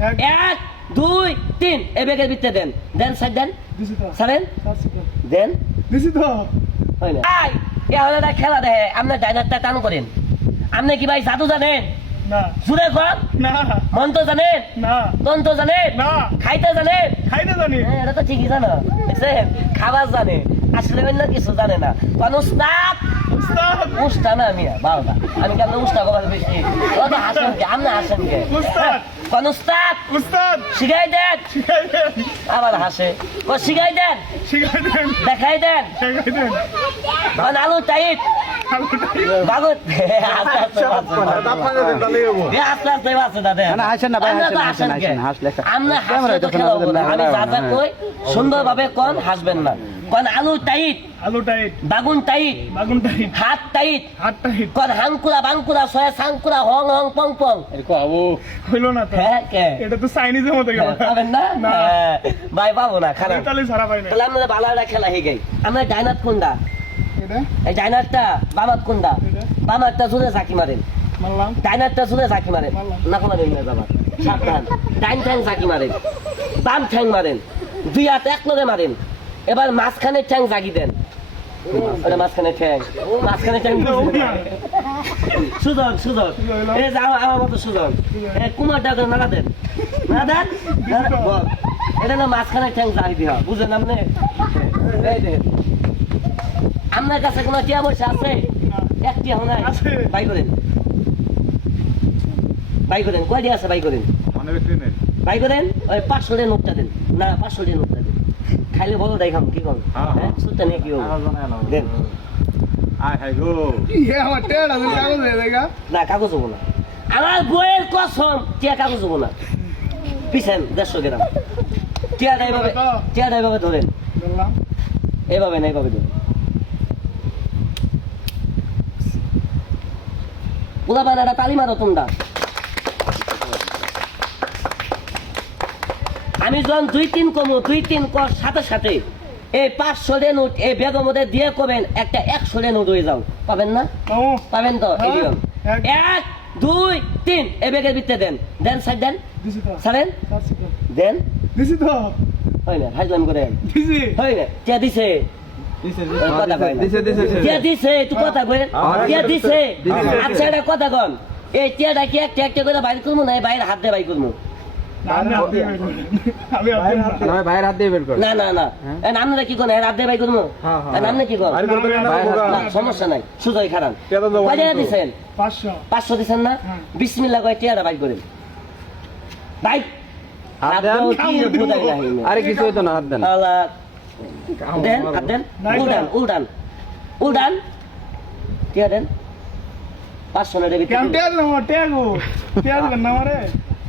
এক দুই তিন এই ব্যাগের ভিতরে দেন দেন সাইড দেন সারেন দেন হয় না আই এ হলো একটা খেলা দেখে আপনি ডাইনারটা টান করেন আপনি কি ভাই জাদু জানেন না সুরে কর না মন্ত্র জানেন না তন্ত্র জানেন না খাইতে জানেন খাইতে জানি হ্যাঁ এটা তো ঠিকই জানো দেখছেন খাবার জানে আসলে না কিছু জানে না কোন উস্তাদ উস্তাদ উস্তা না আমি বারোটা আমি কেমন উস্তা কবার বেশি কত হাসেন কে আপনি হাসেন কে উস্তাদ কোন উস্তাদ উস্তাদ শিখাই দেন শিখাই দেন আবার হাসে ও শিখাই দেন শিখাই দেন দেখাই দেন শিখাই দেন কোন আলু টাইট বাগুত আস্তে আস্তে বাসে দাদা হাসেন না ভাই হাসেন হাসলে আমরা হাসলে তো খেলা হবো না আমি যা যা কই সুন্দরভাবে কোন হাসবেন না কোন আলু টাইট আলু টাইট বাগুন টাইট বাগুন টাইট হাত টাইট হাত টাইট কোন হাঙ্কুরা বাঙ্কুরা সয়া সাঙ্কুরা হং হং পং পং হইলো না তো হ্যাঁ কে এটা তো চাইনিজের মতো গেল পাবেন না না। হ্যাঁ, ভাই পাবো না খারাপ তাহলে সারা পাই না তাহলে আমরা ভালো একটা খেলা হয়ে গেই আমরা ডাইনাত কোনটা এটা এই ডাইনারটা বামাত কোনটা বামাতটা জুড়ে ঝাঁকি মারেন মারলাম ডাইনারটা জুড়ে ঝাঁকি মারেন না কোনো দিন না বাবা সাবধান ডাইন ঠ্যাং ঝাঁকি মারেন বাম ঠ্যাং মারেন দুই হাত এক লগে মারেন এবার মাঝখানে ঠ্যাং জাগি দেন ওটা মাঝখানে ঠ্যাং সুজন সুজন এই যে আমার মতো সুজন কুমারটা নাড়া দেন বল এটা না মাঝখানে ঠ্যাং জাগি দিয়া বুঝলেন আপনি এই দেন আপনার কাছে কোনো টিয়া পয়সা আছে একটি এখন আছে। বাই করেন কয়টি আছে বাই করেন বাই করেন ওই 500 টাকা নোটটা দেন না 500 টাকা নোটটা দেন খাইলে বলো দেখাম কি করুন হ্যাঁ সুতটা নিয়ে কি হবে দেন আমার টেড়া আছে কাগজ হয়ে দেখা না কাগজ হবো না আমার বইয়ের কসম টিয়া কাগজ হবো না পিছেন 150 গ্রাম টিয়াটা এইভাবে ধরেন বললাম এইভাবে না এইভাবে ধরেন পুরা বানাটা তালি মারো তোমরা আমি যখন 2-3 কমু 2-3 কর সাথে সাথে এই 500 টাকা নোট এই ব্যাগের মধ্যে দিয়ে করবেন একটা 100 টাকা নোট হয়ে যাও পাবেন না ও পাবেন তো হ্যাঁ, এদিকে এক। 1 2 3 এই ব্যাগের ভিতরে দেন দেন সাইড দেন দিছি তো সারেন দেন দিছি তো হয় না হাজলাম করে দিছি হয় না কে দিছে কথা কয় না কে দিছে তুই কথা কই কে দিছে আচ্ছা এটা কথা কন এই টিয়াটা কি একটা একটা করে বাইর করবো না বাইরে হাত দিয়ে বাইর করবো আমি ভাইয়ের হাত দিয়ে বের কর না না না আপনারা কি করেন হাত দিয়ে বাইর করবো আপনি কি করেন না, সমস্যা নাই সুজয় খারান কয় টাকা দিছেন 500 500 দিছেন না হ্যাঁ। বিসমিল্লাহ কয় টিয়াটা বাইর করেন বাইর হাত দেন। আরে কিছু হইতো না হাত দেন দেন হাত দেন উল্টান টিয়া দেন 500 টাকা কেন ভিতরে টেড়া না টেড়া গো টেড়া দিবেন না আমারে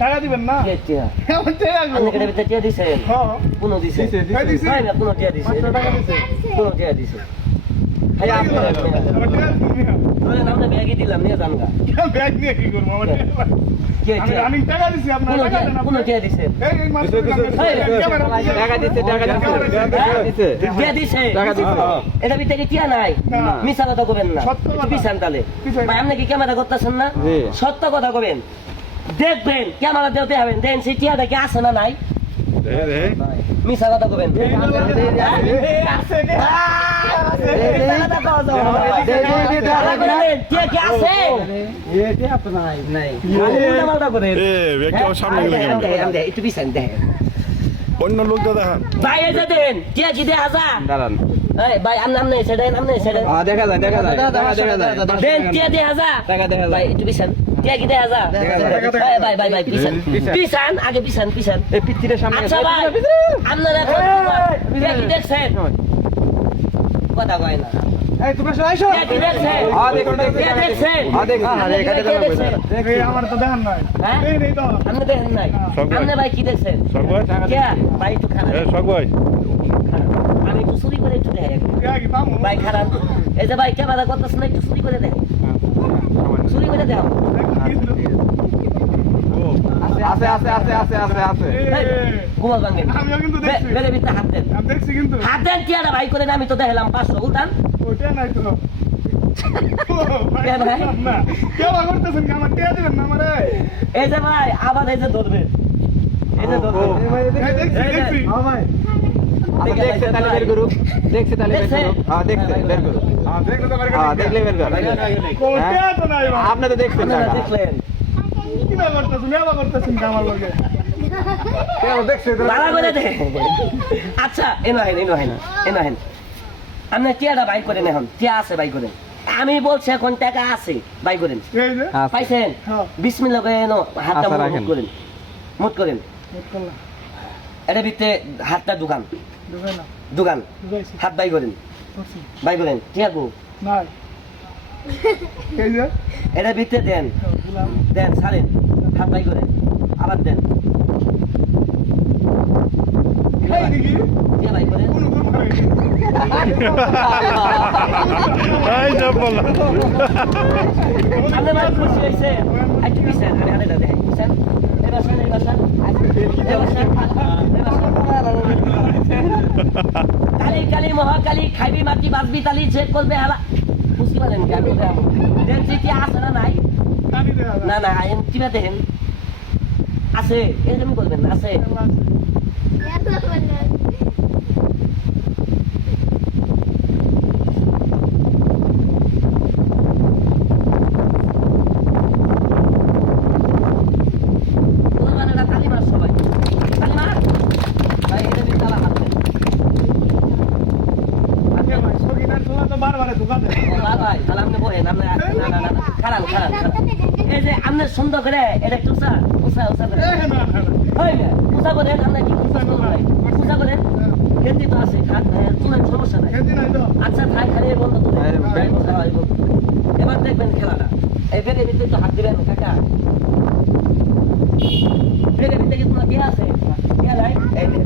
টাকা দিবেন না টিয়া আমার টেড়া গো আপনি কেটে ভিতরে টিয়া দিছেন হ্যাঁ কোনো দিছে দিছে হয় না কোনো টিয়া দিছে 500 টাকা দিছে কোনো টিয়া দিছে ভাই আপনি আমার টেড়া দিবেন ধরেন আমরা ব্যাগই দিলাম নিয়ে যান গা কেন ব্যাগ নিয়ে কি করব আমার টেড়া কে আমি টিয়া আমি টাকা দিছি আপনার টাকা দেন কোনো টিয়া দিছে এই মাস টাকা দিচ্ছে টিয়া দিছে টাকা দিছে এটা ভিতরে টিয়া নাই না। মিছা কথা কবেন না সত্য কথা। পিছান তালে পিছাই। ভাই আপনি কি ক্যামেরা করতেছেন না জি। সত্য কথা কবেন দেখবেন ক্যামেরা দেওতে হবেন দেন সেই টিয়াটা কি আছে না নাই মিছা কথা কবেন টিয়া কি আছে উল্টাপাল্টা করেন। হ্যাঁ, একটু পিছান দেখেন অন্য লোকটা দেখান ভাই এই যে দেন টিয়া কি দেয়া যা দাঁড়ান এই ভাই আমনে সেটাই দেখা যায় দেখা যায় দেন টিয়া দেয়া যা টাকা দেখা যায় ভাই একটু পিছান টিয়া কি দেয়া যা ভাই পিছান পিছান আগে পিছান এই পিচ্ছিরের সামনে আচ্ছা ভাই আপনারা এখন টিয়া কি দেখছেন কথা কয় না এই তোমরা সবাই আইছো টিয়া কি দেখছেন টিয়া দেখছেন টিয়া দেখছেন এই আমার তো দেখান নাই হ্যাঁ? এই নেই তো আপনি দেখেন নাই সবাই। আপনি ভাই কি দেখছেন টিয়া ভাই একটু খারাপ সবাই আমি একটু চুরি করে একটু দেখাই কি পামু ভাই খারাপ এই যে ভাই ক্যামেরা করতেছ না একটু চুরি করে দেখ চুরি করে দেখ আছে আছে আছে আছে আছে আছে ঘুমাল ভাঙেন আমিও কিন্তু দেখছি বেড়ে ভিতরে হাত দেন আমি দেখছি কিন্তু হাত দেন টিয়াটা ভাই করে আমি তো দেখলাম 500 উঠান ওটা নাই তো কে ভাই? না কে করতেছেন আমার টেয়া দিবেন না আমারে এই যে ভাই আবার এই যে ধরবে এই যে ধরো। দেখছি দেখছি আচ্ছা, দেখছে তাহলে বের করুক, দেখছে তাহলে বের করুক। হ্যাঁ দেখছে, বের করুক। হ্যাঁ দেখলে বের করুক। কোনটা তো নাই ভাই আপনি তো দেখছেন আপনারা টাকা। দেখলেন কি না করতেছেন মেলা করতেছেন আমার লগে ভাড়া করে দে। আচ্ছা এনো হেন আপনি টিয়াটা বাই করেন, এখন টিয়া আছে বাই করেন। আমি বলছি এখন টাকা আছে বাই করেন। এই যে আচ্ছা, পাইছেন? হ্যাঁ। বিসমিল্লাহ করে এনো হাতটা আচ্ছা, মুট রাখেন। করেন, মুট করেন। মুট করলাম এটা ভিতরে হাতটা দোকান ঢুকে না দোকান ঢুকাইছি হাত বাই করেন, করছি বাই করেন। টিয়া গো নাই এই যে এটা ভিতরে দেন, দিলাম দেন ছাড়েন, হাত বাই করেন, আবার দেন। এই দেখি টিয়া বাই করেন। কোন কোন মারে এই সব বলো আপনি ভাই খুশি হয়েছে? একটু পিছেন, আমি আরেকটা দেখাই। পিছেন। এবার শোন, এবার শোন। এবার শোন, এবার শোন। কালী কালী মহাকালী খাইবি মাটি বাজবি তালি চেক করবে হালা বুঝতে পারেন কি আমি দেন চিঠি আছে না নাই? কানি দেয়া না না আইন কিবা দেখেন আছে, এরকম করবেন না, আছে। মানে এটা কালিমার সবাই কালিমা ভাই এটা দিন তালা হাত দেন। আগে ভাই সগিনার তোলা তো বারবারে দোকানে না ভাই তাহলে আপনি বহেন, আপনি না না না খারাপ খারাপ খারাপ এই যে আপনি সুন্দর করে এটা উষা উষা উষা করে এই না হয় না উষা করেন, আপনি কি উষা করেন? উষা করেন হিন্দি তো আছে, খান চুলের সমস্যা নাই। খেতে নাই তো আচ্ছা থাক খালি বন্ধ করে এবার দেখবেন খেলাটা। এই ব্যাগের ভিতরে তো হাত দিবেন কাকা, ব্যাগের ভিতরে কি তোমার দেয়া আছে? দেয়া নাই? এই যে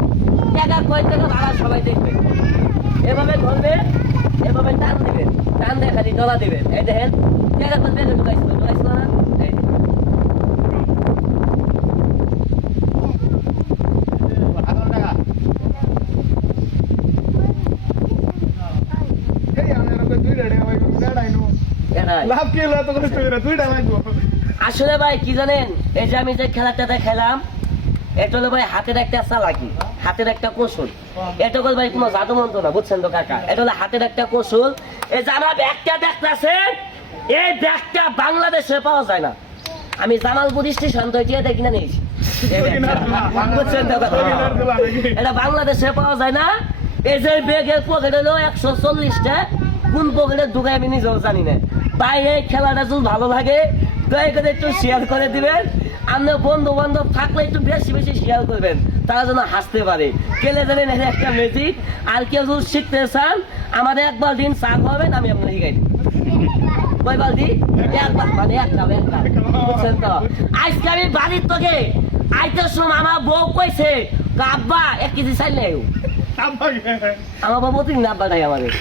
টাকা কয় টাকা ভাড়া সবাই দেখবে। এভাবে ধরবে, এভাবে টান দিবেন, টান দিয়ে খালি ডলা দিবেন। এই দেখেন টাকা কয় ব্যাগে ঢুকাইছিল না? এই যে। এই আমি আমাকে দুই টাকা ভাই দাঁড়াই নো এটাই। লাভ কি হলো এত কষ্ট করে দুই টাকা লাগবো আসলে ভাই কি জানেন, এই যে আমি যে খেলাটাতে খেলাম এটা হলো ভাই হাতের একটা চালাকি, হাতের একটা কৌশল। এটা হলো ভাই কোনো জাদু মন্ত্র না, বুঝছেন তো কাকা? এটা হলো হাতের একটা কৌশল। এই যে আমার ব্যাগটা দেখতেছেন, এই ব্যাগটা বাংলাদেশে পাওয়া যায় না। আমি জামালপুর স্টেশন থেকে এটা কিনে নিয়েছি। এই ব্যাগটা। বুঝছেন তো কথা? এটা বাংলাদেশে পাওয়া যায় না। এই যে ব্যাগের পকেট হলো 140টা, কোন পকেটে ঢুকায় আমি নিজেও জানি না। ভাই এই খেলাটা যদি ভালো লাগে দয়া করে একটু শেয়ার করে দিবেন। আপনার বন্ধু বান্ধব থাকলে একটু বেশি বেশি শেয়ার করবেন, তারা যেন হাসতে পারে। কেলে জানেন এটা একটা ম্যাজিক। আর কেউ যদি শিখতে চান আমাদের একবার দিন চা খাওয়াবেন, আমি আপনার শিখাই দিই। কয় বালতি? একবার মানে এক কাপ এক কাপ। বুঝছেন তো? আজকে আমি বাড়ির থেকে আইতে সময় আমার বউ কইছে আব্বা 1 কেজি চাইল নেই। আমার বাবু তুই না পাঠাই আমাদের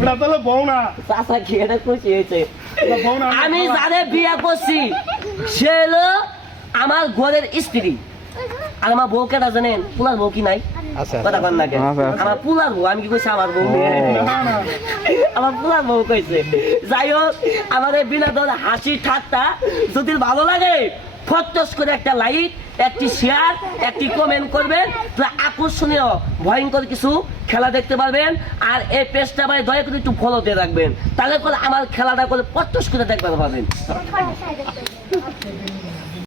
ওটা তো হলো বউ না চাষা কি এটা খুশি হয়েছে। ওটা বউ না আমি যারে বিয়ে করছি সে হলো আমার ঘরের স্ত্রী। আর আমার বউ কেটা জানেন? পুলার বউ কি নাই? কথা কন না কেন? আমার পুলার বউ, আমি কি কইছি আমার বউ নিয়ে? আমার পুলার বউ কইছে। যাই হোক আমাদের বিনোদন হাসি ঠাট্টা যদি ভালো লাগে ফটস করে একটা লাইক, একটি শেয়ার, একটি কমেন্ট করবেন, আকর্ষণীয় ভয়ঙ্কর কিছু খেলা দেখতে পারবেন। আর এই পেজটা ভাই দয়া করে একটু ফলো দিয়ে রাখবেন, তাহলে করে আমার খেলাটা করে ফটস করে দেখবেন পাবেন।